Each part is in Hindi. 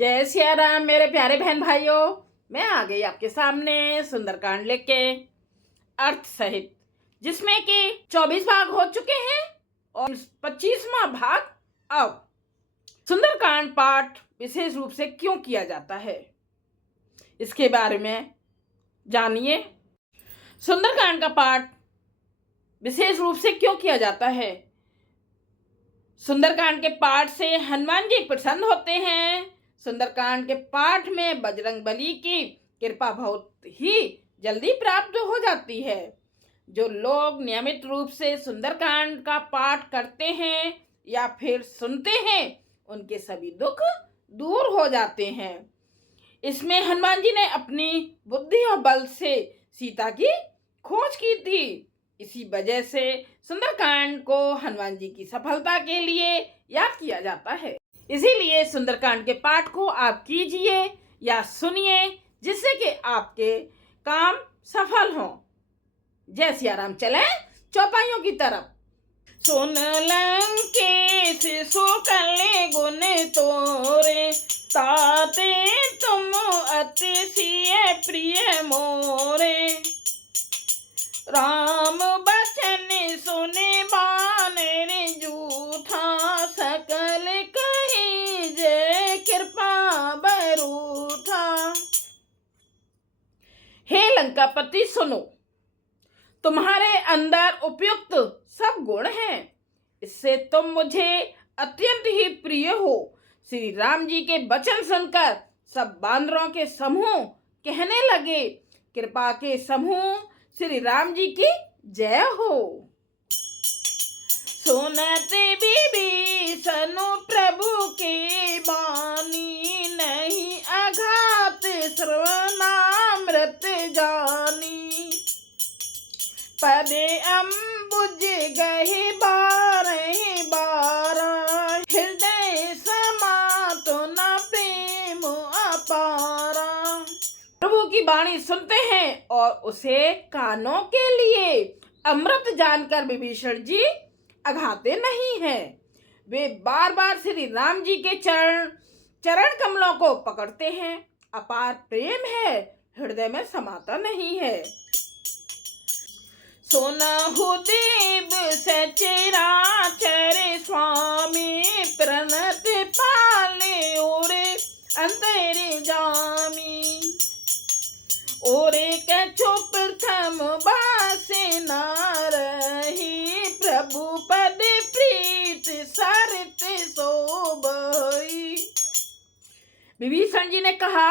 जय सिया राम मेरे प्यारे बहन भाइयों। मैं आ गई आपके सामने सुंदरकांड लेके अर्थ सहित, जिसमें कि 24 भाग हो चुके हैं और 25वां भाग अब। सुंदरकांड पाठ विशेष रूप से क्यों किया जाता है, इसके बारे में जानिए। सुंदरकांड का पाठ विशेष रूप से क्यों किया जाता है। सुंदरकांड के पाठ से हनुमान जी प्रसन्न होते हैं। सुंदरकांड के पाठ में बजरंगबली की कृपा बहुत ही जल्दी प्राप्त हो जाती है। जो लोग नियमित रूप से सुंदरकांड का पाठ करते हैं या फिर सुनते हैं, उनके सभी दुख दूर हो जाते हैं। इसमें हनुमान जी ने अपनी बुद्धि और बल से सीता की खोज की थी। इसी वजह से सुंदरकांड को हनुमान जी की सफलता के लिए याद किया जाता है। इसीलिए सुंदरकांड के पाठ को आप कीजिए या सुनिए, जिससे कि आपके काम सफल हों। जय सिया राम। चलें चौपाइयों की तरफ। सुन लंकेश सुकले गुण तोरे, ताते तुम अतिशय प्रिय मोरे। राम बचन सुने बानर जूठा, सकल कही जय कृपा बरूठा। हे लंकापति सुनो, तुम्हारे अंदर उपयुक्त सब गुण हैं, इससे तुम मुझे अत्यंत ही प्रिय हो। श्री राम जी के वचन सुनकर सब बानरों के समूह कहने लगे, कृपा के समूह श्री राम जी की जय हो। सुनते विभीषण प्रभु के बानी, नहीं आघात श्रवणामृत जानी। पदे अम्बुज गहे बारह बारह, हृदय समातो न प्रेम अपारा। प्रभु की वाणी सुनते हैं और उसे कानों के लिए अमृत जानकर विभीषण जी अघाते नहीं हैं। वे बार बार श्री राम जी के चरण कमलों को पकड़ते हैं। अपार प्रेम है, हृदय में समाता नहीं है। सुनहु देव सचराचर स्वामी, प्रणत पाले ओरे अंतर जामी। ओरे कछु प्रथम बासे नारही, प्रभु पद प्रीत सरत सोबई। विभीषण जी ने कहा,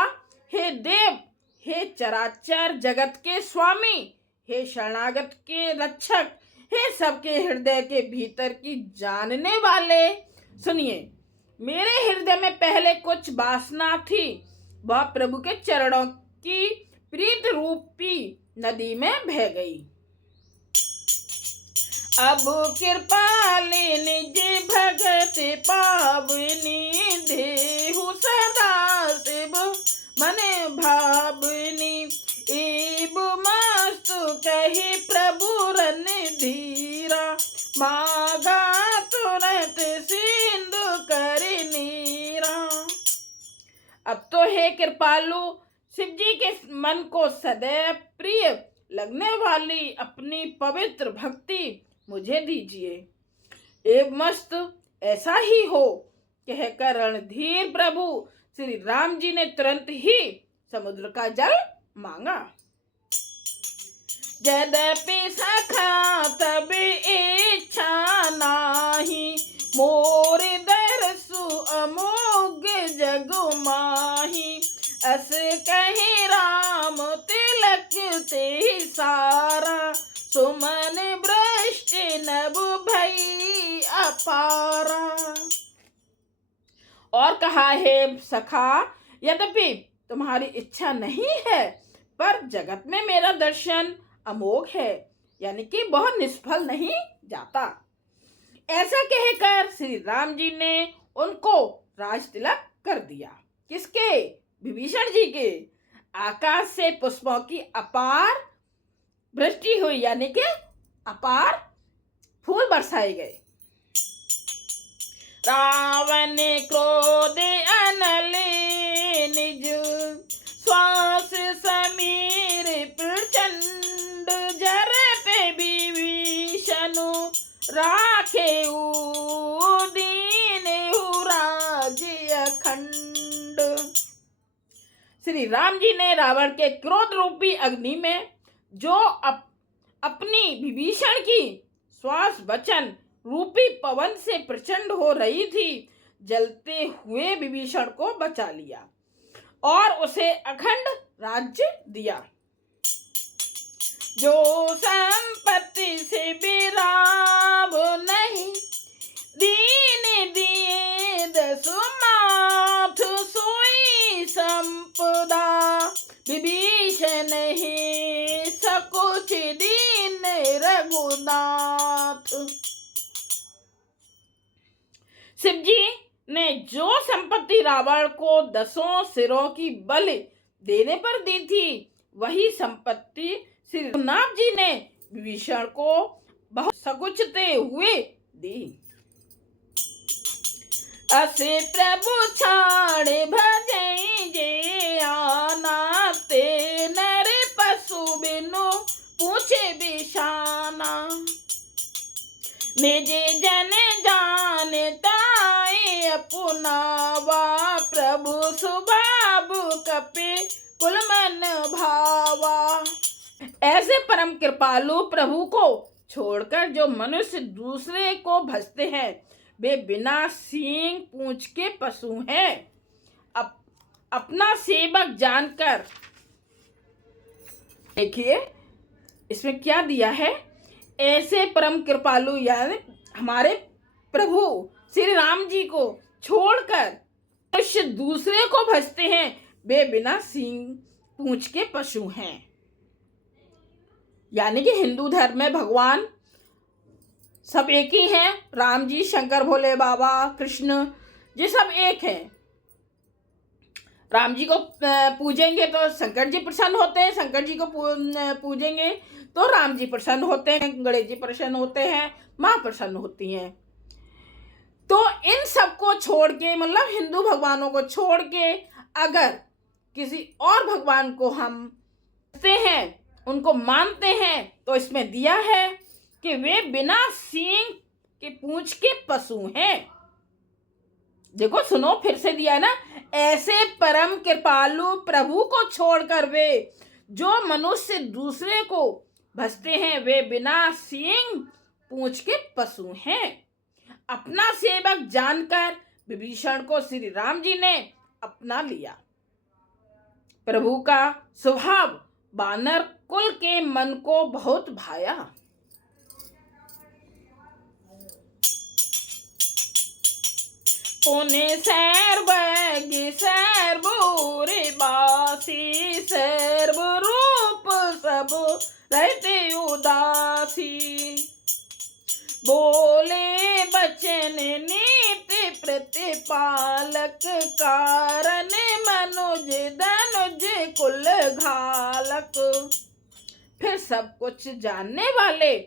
हे देव, हे चराचर जगत के स्वामी, हे शरणागत के रक्षक, हे सबके हृदय के भीतर की जानने वाले, सुनिए। मेरे हृदय में पहले कुछ वासना थी, वह प्रभु के चरणों की प्रीत रूपी नदी में बह गई। अब कृपाले निज भगत पावनी, देहु सदा शिव मन भावनी। एब मस्तु कहे प्रभु रन धीरा, मागा तुरंत सिंधु कर नीरा। अब तो हे कृपालु, शिव जी के मन को सदैव प्रिय लगने वाली अपनी पवित्र भक्ति मुझे दीजिए। एव मस्त ऐसा ही हो, कहकर रणधीर प्रभु श्री राम जी ने तुरंत ही समुद्र का जल मांगा। यद्यपि सखा तब इच्छा नाही, मोर दरसु अमोघ जग माही। अस कहे राम तिलक ते सारा, सुमन भ्रष्ट नभ भई अपारा। और कहा, हे सखा, यद्यपि तुम्हारी इच्छा नहीं है, पर जगत में मेरा दर्शन अमोघ है, यानी कि बहुत निष्फल नहीं जाता। ऐसा कहकर श्री राम जी ने उनको राज तिलक कर दिया। किसके? विभीषण जी के। आकाश से पुष्पों की अपार वृष्टि हुई, यानी कि अपार फूल बरसाए गए। रावण क्रोध अनल श्री राम जी ने रावण के क्रोध रूपी अग्नि में जो अपनी विभीषण की श्वास वचन रूपी पवन से प्रचंड हो रही थी, जलते हुए विभीषण को बचा लिया और उसे अखंड राज्य दिया। जो संपत्ति से बिराव नहीं, दीन दिए दसु माथ, सोई संपदा विभीषण ही सकुच दीन रघुनाथ। शिव जी ने जो संपत्ति रावण को 10 सिरों की बलि देने पर दी थी, वही संपत्ति श्री रघुनाथ जी ने विभीषण को बहुत सकुचते हुए दी। असे प्रभु छाड़े भजई जे आना, ते नर पशु बिनु पूछे बिशाना। निज जन जान ताए अपनावा, प्रभु सुभाव कपि कुल मन भावा। ऐसे परम कृपालु प्रभु को छोड़कर जो मनुष्य दूसरे को भजते हैं, वे बिना सींग पूंछ के पशु हैं। अपना सेवक जानकर, देखिए इसमें क्या दिया है, ऐसे परम कृपालु यानी हमारे प्रभु श्री राम जी को छोड़कर मनुष्य दूसरे को भजते हैं, वे बिना सींग पूंछ के पशु हैं। यानी कि हिंदू धर्म में भगवान सब एक ही हैं। राम जी, शंकर भोले बाबा, कृष्ण, ये सब एक हैं। राम जी को पूजेंगे तो शंकर जी प्रसन्न होते हैं, शंकर जी को पूजेंगे तो राम जी प्रसन्न होते हैं, गणेश जी प्रसन्न होते हैं, माँ प्रसन्न होती हैं। तो इन सब को छोड़ के, मतलब हिंदू भगवानों को छोड़ के अगर किसी और भगवान को हम मानते हैं, उनको मानते हैं, तो इसमें दिया है कि वे बिना सींग के पूंछ के पशु हैं। देखो सुनो, फिर से दिया है ना, ऐसे परम कृपालु प्रभु को छोड़कर वे जो मनुष्य दूसरे को भजते हैं, वे बिना सींग पूंछ के पशु हैं। अपना सेवक जानकर विभीषण को श्री राम जी ने अपना लिया। प्रभु का स्वभाव वानर कुल के मन को बहुत भाया। पुने सैर बैगी सैर बोरे बासी, सर्व रूप सब रहते उदासी। बोले बचन नीति प्रतिपालक, कारण मनुज धनुज कुल घालक। फिर सब कुछ जानने वाले,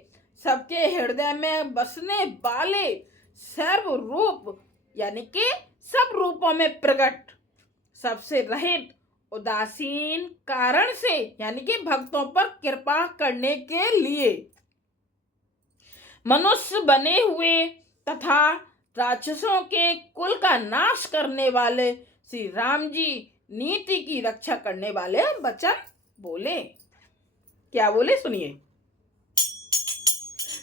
सबके हृदय में बसने वाले, सर्व रूप यानी कि सब रूपों में प्रकट, सबसे रहित, उदासीन, कारण से यानी कि भक्तों पर कृपा करने के लिए मनुष्य बने हुए तथा राक्षसों के कुल का नाश करने वाले श्री राम जी नीति की रक्षा करने वाले वचन बोले। क्या बोले सुनिए।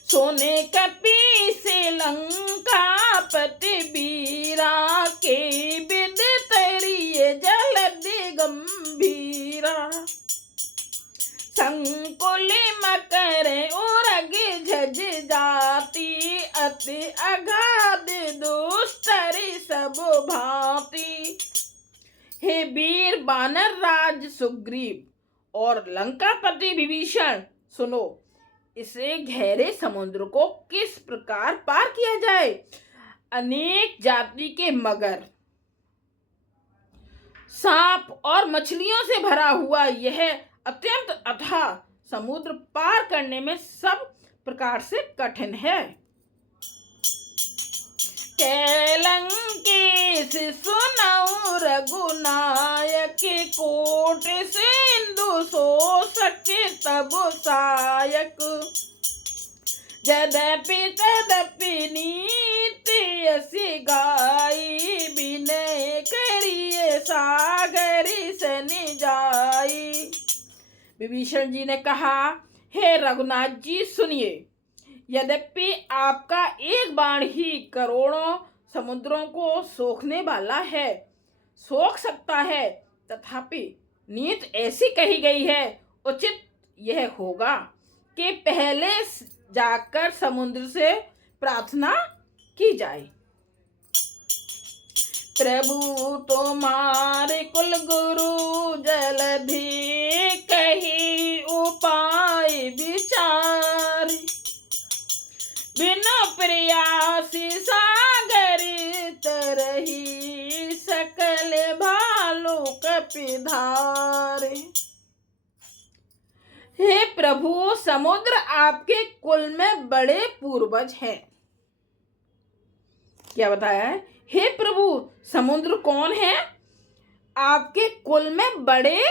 सोने कपि से लंका पति बीरा, के विद तरिये जलधि गंभीरा। संकुल मकर उरग झज जाति, अति अगाध दुष्टरि सब भांति। हे वीर वानर राज सुग्रीव और लंकापति विभीषण, सुनो, इसे गहरे समुद्र को किस प्रकार पार किया जाए। अनेक जाति के मगर, सांप और मछलियों से भरा हुआ यह अत्यंत अथाह समुद्र पार करने में सब प्रकार से कठिन है। कैलंकेश सुनऊ रघुनायक, कोट सिंधु सो सके तब सायक। यद्यपि तदपि नीति यसी गाई, विनय करिए सागरी सनि विभीषण जी ने कहा, हे रघुनाथ जी सुनिए, यद्यपि आपका एक बाण ही करोड़ों समुद्रों को सोखने वाला है, सोख सकता है, तथापि नीति ऐसी कही गई है, उचित यह होगा कि पहले जाकर समुद्र से प्रार्थना की जाए। प्रभु तुम्हारे कुल गुरु जलधि कही उपाय विचार, बिनु प्रयासी सागर तरही सकल भालू कपिधार। हे प्रभु, समुद्र आपके कुल में बड़े पूर्वज हैं। क्या बताया है? हे प्रभु, समुद्र कौन है? आपके कुल में बड़े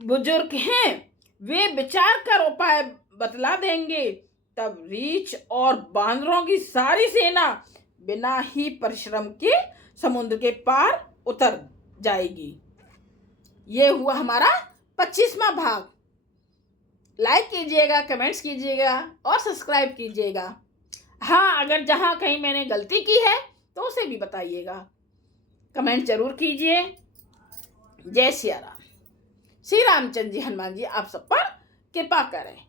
बुजुर्ग हैं, वे विचार कर उपाय बतला देंगे, तब रीछ और बांदरों की सारी सेना बिना ही परिश्रम के समुद्र के पार उतर जाएगी। ये हुआ हमारा 25वां भाग। लाइक कीजिएगा, कमेंट्स कीजिएगा और सब्सक्राइब कीजिएगा। हाँ, अगर जहाँ कहीं मैंने गलती की है तो उसे भी बताइएगा, कमेंट जरूर कीजिए। जय सिया राम। श्री रामचंद्र जी हनुमान जी आप सब पर कृपा करें।